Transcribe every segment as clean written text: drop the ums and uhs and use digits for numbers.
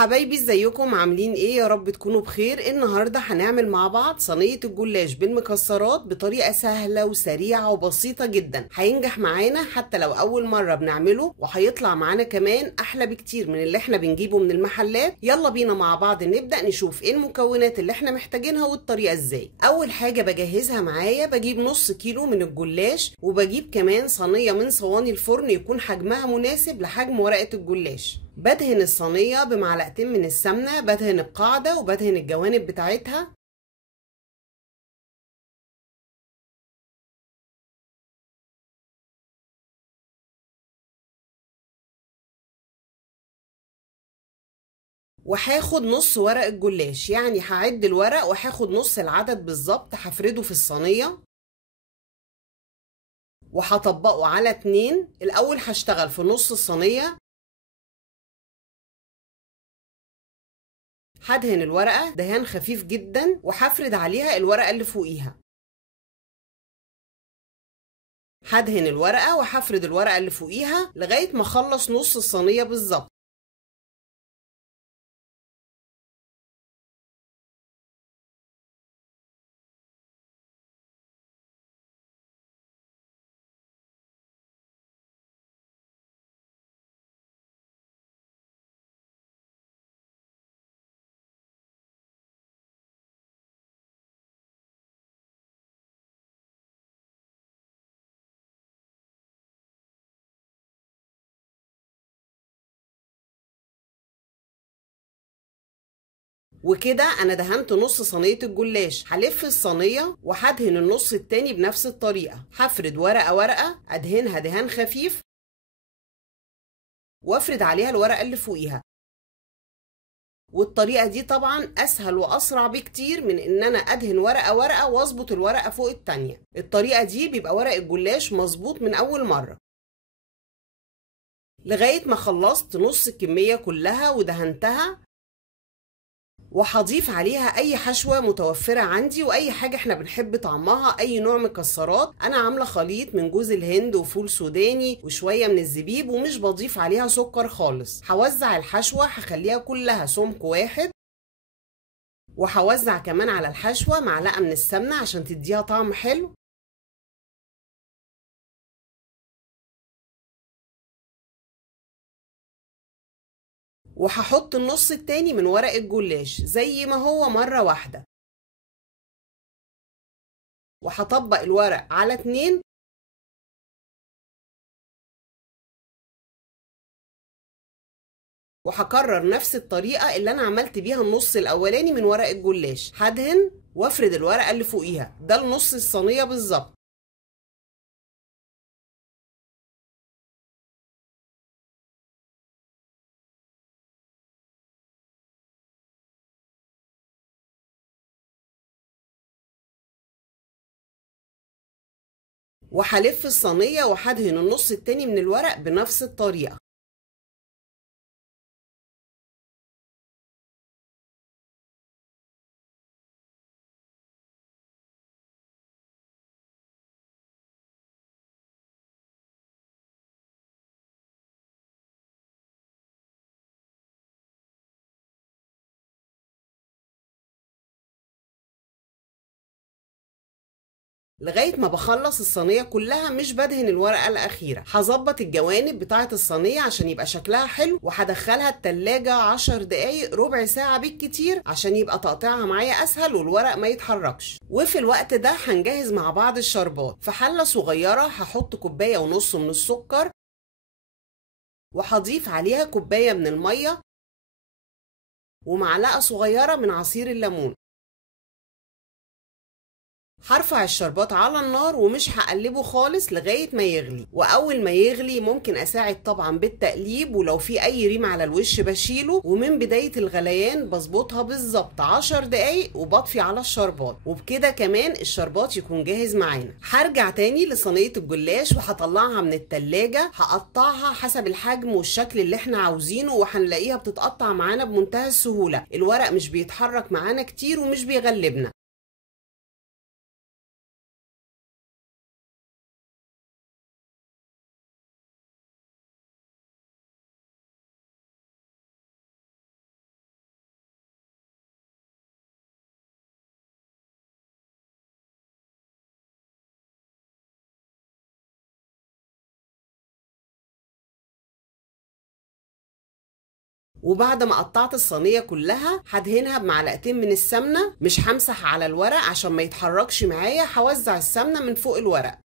حبايبي ازيكم عاملين ايه؟ يا رب تكونوا بخير. النهارده هنعمل مع بعض صينيه الجلاش بالمكسرات بطريقه سهله وسريعه وبسيطه جدا. هينجح معانا حتى لو اول مره بنعمله، وهيطلع معانا كمان احلى بكتير من اللي احنا بنجيبه من المحلات. يلا بينا مع بعض نبدا نشوف ايه المكونات اللي احنا محتاجينها والطريقه ازاي. اول حاجه بجهزها معايا، بجيب نص كيلو من الجلاش، وبجيب كمان صينيه من صواني الفرن يكون حجمها مناسب لحجم ورقه الجلاش. بدهن الصينية بمعلقتين من السمنة، بدهن القاعدة وبدهن الجوانب بتاعتها. وهاخد نص ورق الجلاش، يعني هعد الورق وهاخد نص العدد بالظبط، هفرده في الصينية وهطبقه على 2. الأول هشتغل في نص الصينية، هدهن الورقة دهان خفيف جدا وهفرد عليها الورقة اللي فوقيها. هدهن الورقة وهفرد الورقة اللي فوقيها لغاية ما اخلص نص الصينية بالظبط. وكده انا دهنت نص صينيه الجلاش. هلف الصينيه وهدهن النص التاني بنفس الطريقه، هفرد ورقه ورقه ادهنها دهان خفيف وافرد عليها الورقه اللي فوقيها. والطريقه دي طبعا اسهل واسرع بكتير من ان انا ادهن ورقه ورقه واظبط الورقه فوق التانيه. الطريقه دي بيبقى ورق الجلاش مظبوط من اول مره. لغايه ما خلصت نص الكميه كلها ودهنتها، وهضيف عليها اي حشوه متوفره عندي واي حاجه احنا بنحب طعمها، اي نوع مكسرات. انا عامله خليط من جوز الهند وفول سوداني وشويه من الزبيب، ومش بضيف عليها سكر خالص. هوزع الحشوه، هخليها كلها سمك واحد، وهوزع كمان على الحشوه معلقه من السمنه عشان تديها طعم حلو. وهحط النص التاني من ورق الجلاش زي ما هو مره واحده، وهطبق الورق على 2. وهكرر نفس الطريقة اللي أنا عملت بيها النص الأولاني من ورق الجلاش. هدهن وافرد الورقة اللي فوقيها، ده لنص الصينية بالظبط. وهلف الصينية وهدهن النص التاني من الورق بنفس الطريقة. لغاية ما بخلص الصينية كلها، مش بدهن الورقة الأخيرة. هظبط الجوانب بتاعة الصينية عشان يبقى شكلها حلو، وهدخلها التلاجة 10 دقايق ربع ساعة بالكتير عشان يبقى تقطيعها معايا أسهل والورق ما يتحركش. وفي الوقت ده هنجهز مع بعض الشربات. في حلة صغيرة هحط كوباية ونص من السكر، وهضيف عليها كوباية من المية ومعلقة صغيرة من عصير الليمون. هرفع الشربات على النار ومش هقلبه خالص لغاية ما يغلي. وأول ما يغلي ممكن أساعد طبعا بالتقليب، ولو في أي ريم على الوش بشيله. ومن بداية الغليان بظبطها بالظبط 10 دقايق وبطفي على الشربات، وبكده كمان الشربات يكون جاهز معانا. هرجع تاني لصينية الجلاش وهطلعها من التلاجة، هقطعها حسب الحجم والشكل اللي احنا عاوزينه، وهنلاقيها بتتقطع معانا بمنتهى السهولة. الورق مش بيتحرك معانا كتير ومش بيغلبنا. وبعد ما قطعت الصينية كلها هدهنها بمعلقتين من السمنة، مش همسح على الورق عشان ما يتحركش معايا، هوزع السمنة من فوق الورق،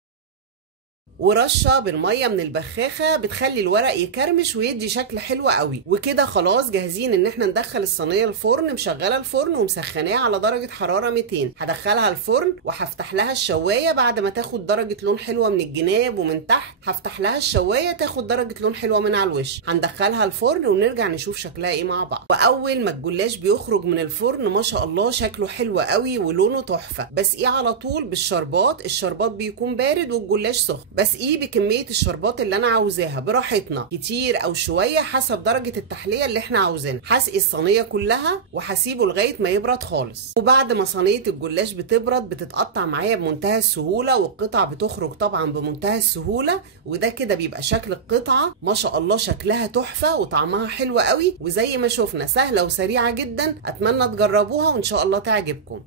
ورشه بالميه من البخاخه بتخلي الورق يكرمش ويدي شكل حلو قوي. وكده خلاص جاهزين ان احنا ندخل الصينيه الفرن. مشغله الفرن ومسخناه على درجه حراره 200. هدخلها الفرن وهفتح لها الشوايه بعد ما تاخد درجه لون حلوه من الجناب ومن تحت. هفتح لها الشوايه تاخد درجه لون حلوه من على الوش. هندخلها الفرن ونرجع نشوف شكلها ايه مع بعض. واول ما الجلاش بيخرج من الفرن ما شاء الله شكله حلو قوي ولونه تحفه. بسقيه على طول بالشربات. الشربات بيكون بارد والجلاش سخن. بسقيه بكميه الشربات اللي انا عاوزاها براحتنا، كتير او شويه حسب درجه التحليه اللي احنا عاوزينها. هسقي الصينيه كلها وهسيبه لغايه ما يبرد خالص. وبعد ما صينيه الجلاش بتبرد بتتقطع معايا بمنتهى السهوله، والقطع بتخرج طبعا بمنتهى السهوله. وده كده بيبقى شكل القطعه. ما شاء الله شكلها تحفه وطعمها حلو قوي، وزي ما شفنا سهله وسريعه جدا. اتمنى تجربوها وان شاء الله تعجبكم.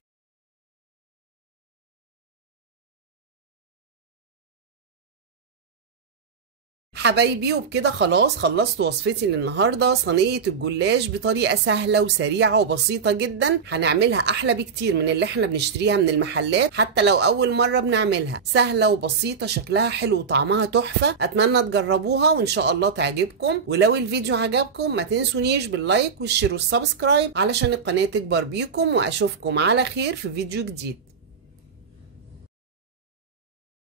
حبايبي وبكده خلاص خلصت وصفتي للنهارده، صينيه الجلاش بطريقه سهله وسريعه وبسيطه جدا. هنعملها احلى بكتير من اللي احنا بنشتريها من المحلات، حتى لو اول مره بنعملها. سهله وبسيطه، شكلها حلو وطعمها تحفه. اتمنى تجربوها وان شاء الله تعجبكم. ولو الفيديو عجبكم ما تنسونيش باللايك والشير والسبسكرايب علشان القناه تكبر بيكم. واشوفكم على خير في فيديو جديد.